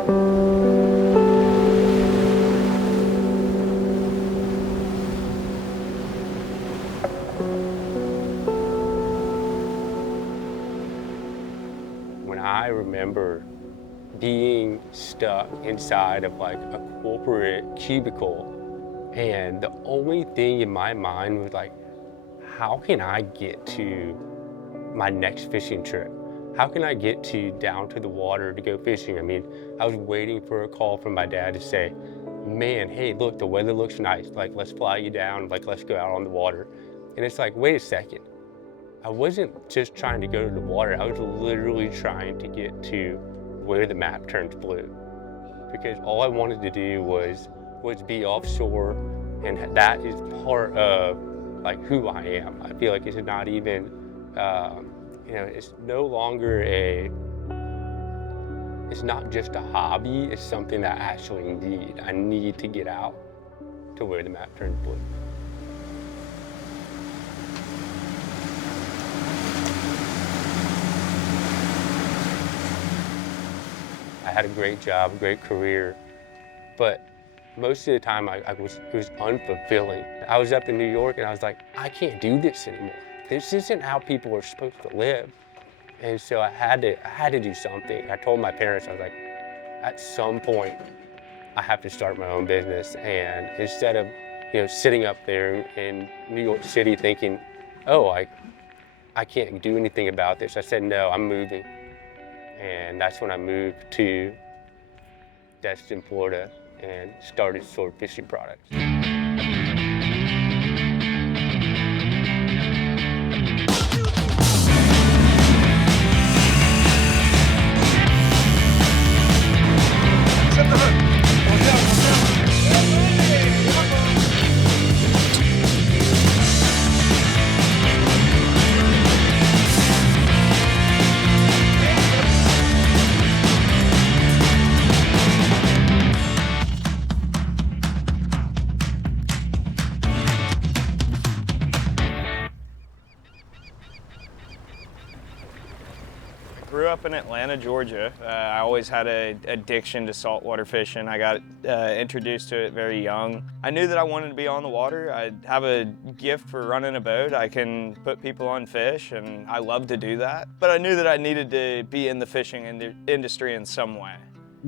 When I remember being stuck inside of like a corporate cubicle, and the only thing in my mind was like, how can I get to my next fishing trip? How can I get down to the water to go fishing? I mean, I was waiting for a call from my dad to say, man, hey, look, the weather looks nice. Like, let's fly you down. Like, let's go out on the water. And it's like, wait a second. I wasn't just trying to go to the water. I was literally trying to get to where the map turns blue. Because all I wanted to do was be offshore, and that is part of like who I am. I feel like it's not even, you know, it's no longer it's not just a hobby, it's something that I actually need. I need to get out to where the map turns blue. I had a great job, great career, but most of the time it was unfulfilling. I was up in New York and I was like, I can't do this anymore. This isn't how people are supposed to live. And so I had to do something. I told my parents, I was like, at some point, I have to start my own business. And instead of, you know, sitting up there in New York City thinking, oh, I can't do anything about this, I said, no, I'm moving. And that's when I moved to Destin, Florida, and started SORD Fishing Products. Grew up in Atlanta, Georgia. I always had an addiction to saltwater fishing. I got introduced to it very young. I knew that I wanted to be on the water. I have a gift for running a boat. I can put people on fish, and I love to do that. But I knew that I needed to be in the fishing industry in some way.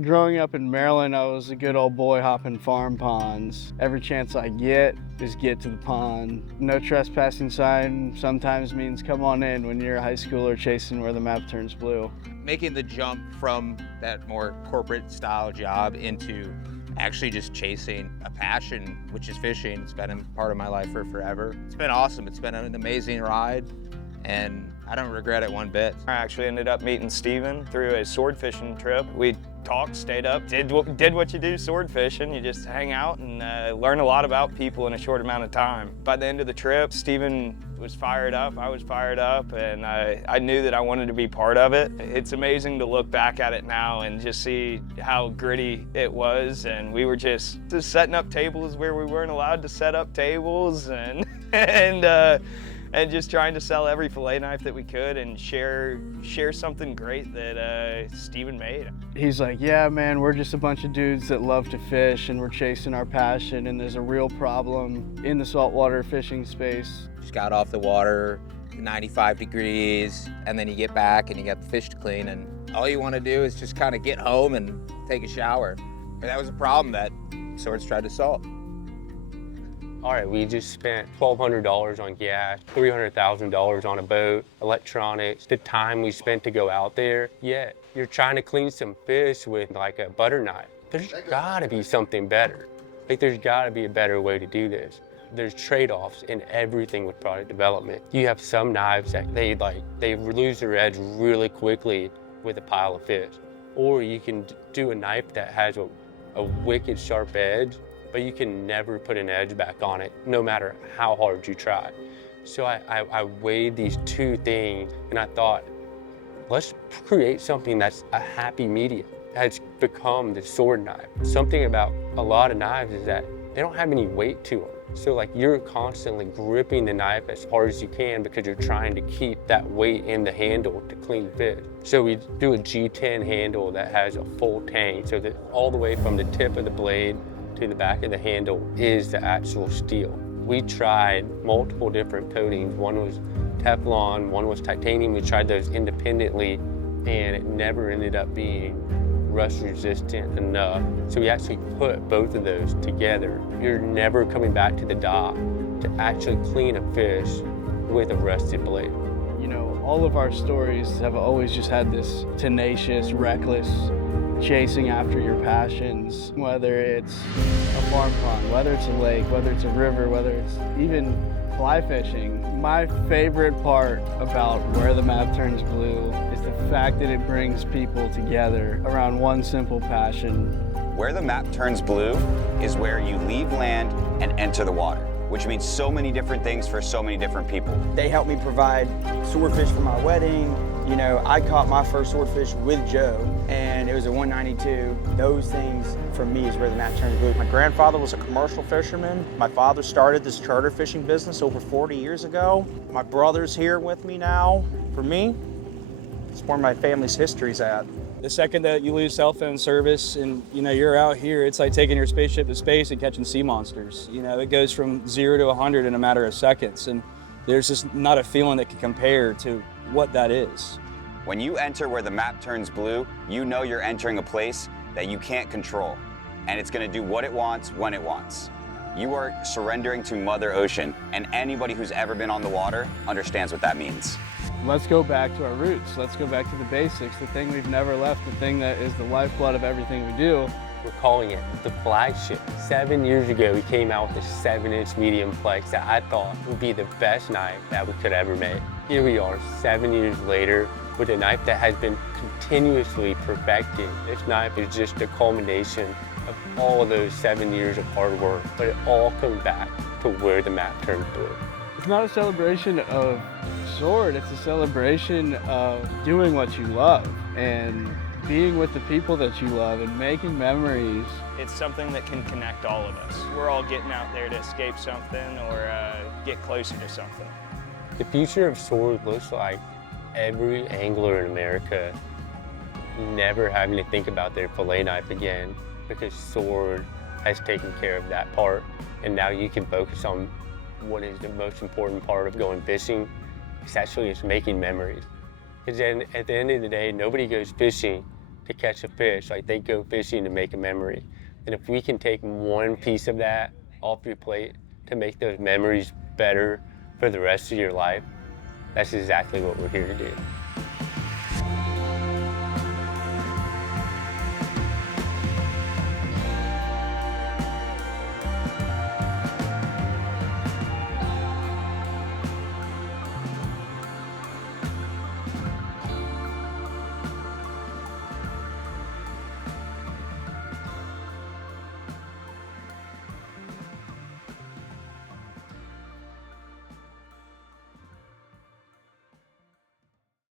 Growing up in Maryland, I was a good old boy hopping farm ponds. Every chance I get is get to the pond. No trespassing sign sometimes means come on in when you're a high schooler chasing where the map turns blue. Making the jump from that more corporate style job into actually just chasing a passion, which is fishing. It's been a part of my life for forever. It's been awesome. It's been an amazing ride, and I don't regret it one bit. I actually ended up meeting Steven through a sword fishing trip. We talked, stayed up, did what you do sword fishing. You just hang out and learn a lot about people in a short amount of time. By the end of the trip, Steven was fired up, I was fired up, and I knew that I wanted to be part of it. It's amazing to look back at it now and just see how gritty it was, and we were just setting up tables where we weren't allowed to set up tables, and and just trying to sell every fillet knife that we could and share something great that Steven made. He's like, yeah, man, we're just a bunch of dudes that love to fish and we're chasing our passion, and there's a real problem in the saltwater fishing space. Just got off the water, 95 degrees, and then you get back and you got the fish to clean, and all you want to do is just kind of get home and take a shower. And that was a problem that SORD's tried to solve. All right, we just spent $1,200 on gas, $300,000 on a boat, electronics, the time we spent to go out there. Yet, you're trying to clean some fish with like a butter knife. There's gotta be something better. Like, there's gotta be a better way to do this. There's trade-offs in everything with product development. You have some knives that they lose their edge really quickly with a pile of fish. Or you can do a knife that has a wicked sharp edge, but you can never put an edge back on it, no matter how hard you try. So I weighed these two things, and I thought, let's create something that's a happy medium. Has become the SORD knife. Something about a lot of knives is that they don't have any weight to them. So like you're constantly gripping the knife as hard as you can because you're trying to keep that weight in the handle to clean fish. So we do a G10 handle that has a full tang, so that all the way from the tip of the blade to the back of the handle is the actual steel. We tried multiple different coatings. One was Teflon, one was titanium. We tried those independently, and it never ended up being rust resistant enough. So we actually put both of those together. You're never coming back to the dock to actually clean a fish with a rusted blade. You know, all of our stories have always just had this tenacious, reckless chasing after your passions, whether it's a farm pond, whether it's a lake, whether it's a river, whether it's even fly fishing. My favorite part about Where the Map Turns Blue is the fact that it brings people together around one simple passion. Where the Map Turns Blue is where you leave land and enter the water, which means so many different things for so many different people. They helped me provide swordfish for my wedding. You know, I caught my first swordfish with Joe, and it was a 192. Those things, for me, is where the map turns blue. My grandfather was a commercial fisherman. My father started this charter fishing business over 40 years ago. My brother's here with me now. For me, it's where my family's history's at. The second that you lose cell phone service and you're out here, it's like taking your spaceship to space and catching sea monsters. It goes from 0 to 100 in a matter of seconds, and there's just not a feeling that can compare to what that is. When you enter Where the Map Turns Blue, you know you're entering a place that you can't control, and it's gonna do what it wants when it wants. You are surrendering to Mother Ocean, and anybody who's ever been on the water understands what that means. Let's go back to our roots. Let's go back to the basics, the thing we've never left, the thing that is the lifeblood of everything we do. We're calling it the Flagship. 7 years ago, we came out with a 7-inch medium flex that I thought would be the best knife that we could ever make. Here we are 7 years later with a knife that has been continuously perfected. This knife is just a culmination of all of those 7 years of hard work, but it all comes back to Where the Map Turns Blue. It's not a celebration of SORD, it's a celebration of doing what you love and being with the people that you love and making memories. It's something that can connect all of us. We're all getting out there to escape something or get closer to something. The future of SORD looks like every angler in America never having to think about their fillet knife again, because SORD has taken care of that part, and now you can focus on what is the most important part of going fishing. It's actually making memories. Because then at the end of the day, nobody goes fishing to catch a fish, like they go fishing to make a memory. And if we can take one piece of that off your plate to make those memories better for the rest of your life, that's exactly what we're here to do.